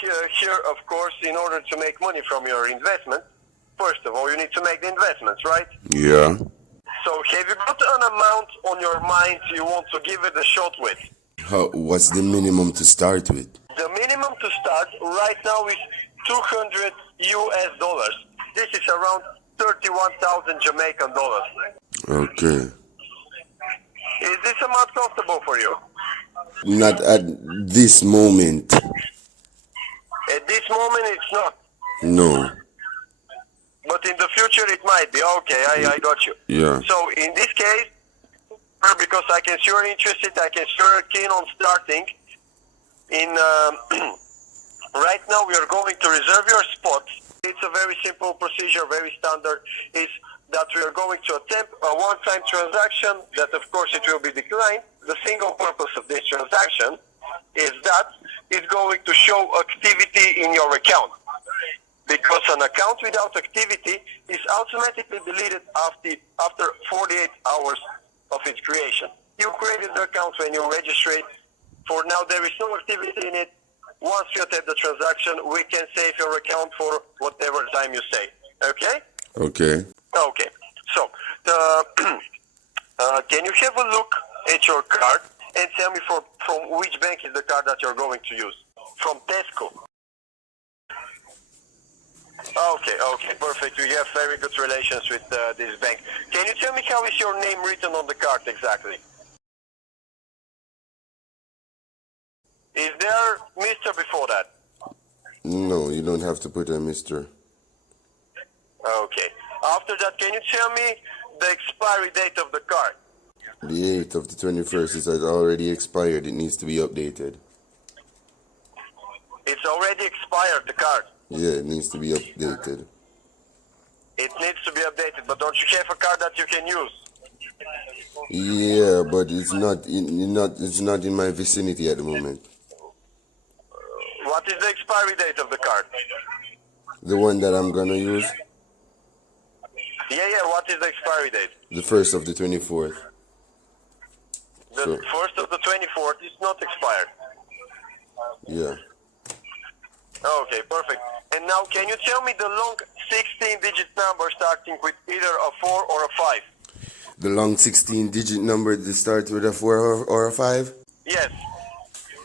here, of course, in order to make money from your investment, first of all, you need to make the investments, right? Yeah. So have you got an amount on your mind you want to give it a shot with? What's the minimum to start with? The minimum to start right now is 200 US dollars. This is around 31,000 Jamaican dollars. Okay. Is this amount comfortable for you? Not at this moment. At this moment, it's not. No. But in the future, it might be. Okay, I got you. Yeah. So in this case, because I can see you're interested, I can see you're keen on starting. Right now, we are going to reserve your spot. It's a very simple procedure, very standard. Is that we are going to attempt a one-time transaction that, of course, it will be declined. The single purpose of this transaction is that it's going to show activity in your account. Because an account without activity is automatically deleted after 48 hours of its creation. You created the account when you register it. For now, there is no activity in it. Once you attempt the transaction, we can save your account for whatever time you say. Okay? Okay. Okay. So, can you have a look at your card and tell me from which bank is the card that you're going to use? From Tesco. Okay, perfect. We have very good relations with this bank. Can you tell me how is your name written on the card exactly? Is there Mr. before that? No, you don't have to put a Mr. Okay. After that, can you tell me the expiry date of the card? The 8th of the 21st is already expired. It needs to be updated. It's already expired, the card. Yeah, it needs to be updated. It needs to be updated, but don't you have a card that you can use? Yeah, but it's not in my vicinity at the moment. What is the expiry date of the card? The one that I'm gonna use? Yeah, what is the expiry date? The 1st of the 24th. The So, 1st of the 24th is not expired. yeah. Okay, perfect. And now, can you tell me the long 16-digit number starting with either a 4 or a 5? The long 16-digit number that starts with a 4 or a 5? Yes.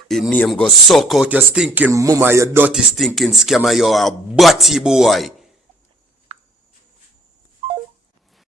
It name go suck out your stinking mama, you dirty stinking scammer, you're a butty boy.